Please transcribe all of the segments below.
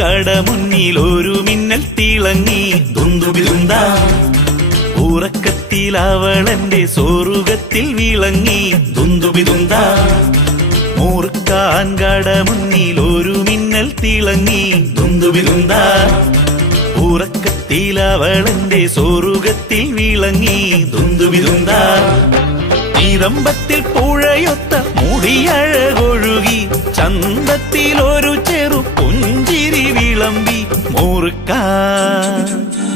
കടമുന്നിൽ ഒരു മിന്നൽ തിളങ്ങി ദുന്ദുബിദുന്ദ. ഉറക്കത്തിൽ അവളെന്റെ സ്വർഗത്തിൽ വിളങ്ങി ദുന്ദുബിദുന്ദ. മൂർക്കാൻ കടമുന്നിൽ ഒരു മിന്നൽ തിളങ്ങി ദുന്ദുബിദുന്ദ. ഉറക്കത്തിൽ അവളെന്റെ സ്വർഗത്തിൽ വിളങ്ങി ദുന്ദുബിദുന്ദ. നിതമ്പത്തിൽ പുഴയൊത്ത മുടിയഴകൊഴുകി ചന്തത്തിൽ ഒരു ചെറു പുഞ്ചിരി വിളമ്പി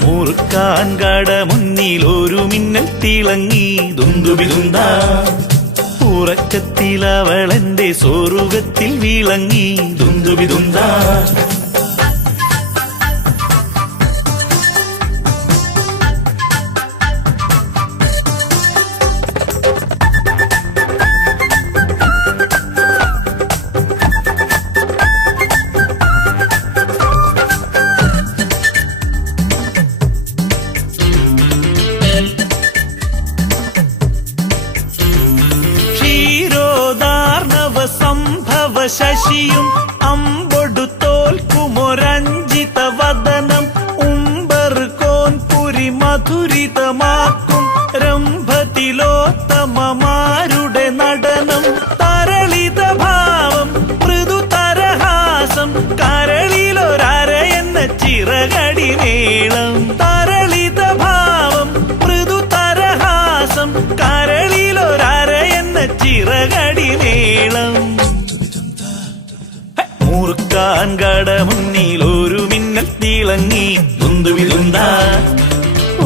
മൂർക്കാൻ കടമുന്നിൽ ഒരു മിന്നൽ തിളങ്ങി ദുന്ദുബിദുന്ദ. ഉറക്കത്തിൽ അവളെന്റെ സ്വർഗത്തിൽ വിളങ്ങി ദുന്ദുബിദുന്ദ. ശശിയും അമ്പൊടു തോൽക്കുമൊരഞ്ജിത വദനം ഉംബർകോൻപുരി മധുരിതമാക്കും രംഭത്തിലോത്തമമാരുടെ നടനം. തരളിത ഭാവം മൃദു തരഹാസം കരളിലൊരരയെന്ന ചിറകടി മേളം. തരളിത ഭാവം മൃദു തരഹാസം കരളിലൊരരയെന്ന ചിറകടി മേളം. മൂർക്കാൻ കടമുന്നിൽ ഒരു മിന്നൽ തിളങ്ങി ദുന്ദുബിദുന്ദ.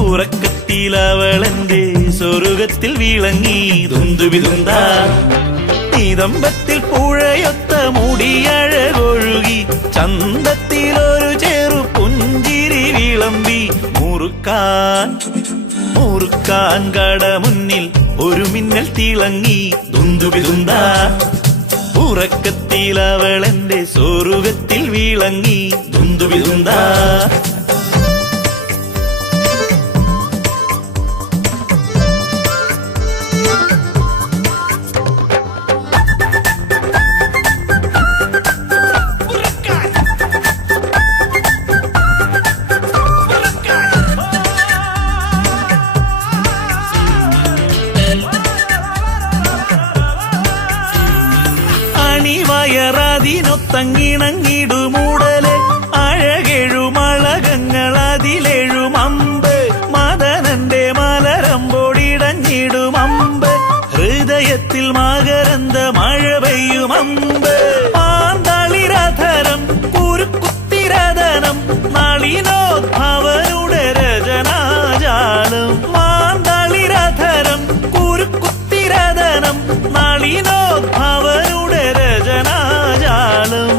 ഉറക്കത്തിൽ അവളെന്റെ സ്വർഗത്തിൽ വിളങ്ങി ദുന്ദുബിദുന്ദ. നിതമ്പത്തിൽ പുഴയൊത്ത മുടിയഴകൊഴുകി ചന്തത്തിൽ ഒരു ചെറു പുഞ്ചിരി വിളമ്പി മൂർക്കാൻ കടമുന്നിൽ ഒരു മിന്നൽ തിളങ്ങി ദുന്ദുബിദുന്ദ. ഉറക്കത്തിൽ അവളെന്റെ സ്വർഗത്തിൽ വിളങ്ങി ദുന്ദുബിദുന്ദ. അണിവയറതിനൊത്തങ്ങിണങ്ങിടുമൂടല് അഴകെഴുമളകങ്ങളതിലെഴുമമ്പ് മദനന്റെ മലരമ്പോടിടഞ്ഞിടുമമ്പ് ഹൃദയത്തിൽ മകരന്ത മഴ പെയ്യുമമ്പ്. പാന്തളിരധരം കുരുക്കുത്തിരതനം നളിനോദ്ഭവനുടെ രചനാജാലം. മാന്തളിരധരം കുരുക്കുത്തിരതനം നളിനോദ്ഭവനുടെ രചനാജാലം.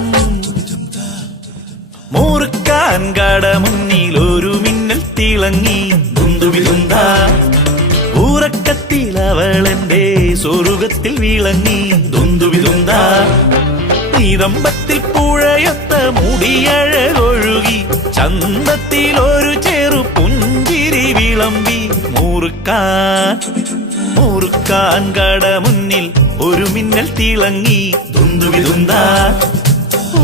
മൂർക്കാൻ കടമുന്നിൽ ഒരു മിന്നൽ തിളങ്ങി ദുന്ദുബിദുന്ദ. ഉറക്കത്തിൽ അവളെന്റെ സ്വർഗത്തിൽ വിളങ്ങി ദുന്ദുബിദുന്ദ. നിതമ്പത്തിൽ പുഴയൊത്ത മുടിയഴകൊഴുകി ചന്തത്തിൽ ഒരു ചെറു പുഞ്ചിരി വിളമ്പി മൂർക്കാൻ കടമുന്നിൽ ഒരു മിന്നൽ തിളങ്ങി ദുന്ദുബിദുന്ദ.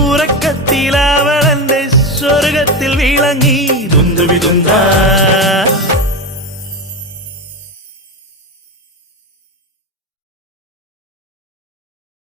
ഉറക്കത്തിൽ അവളെന്റെ സ്വർഗത്തിൽ വിളങ്ങി ദുന്ദുബിദുന്ദ.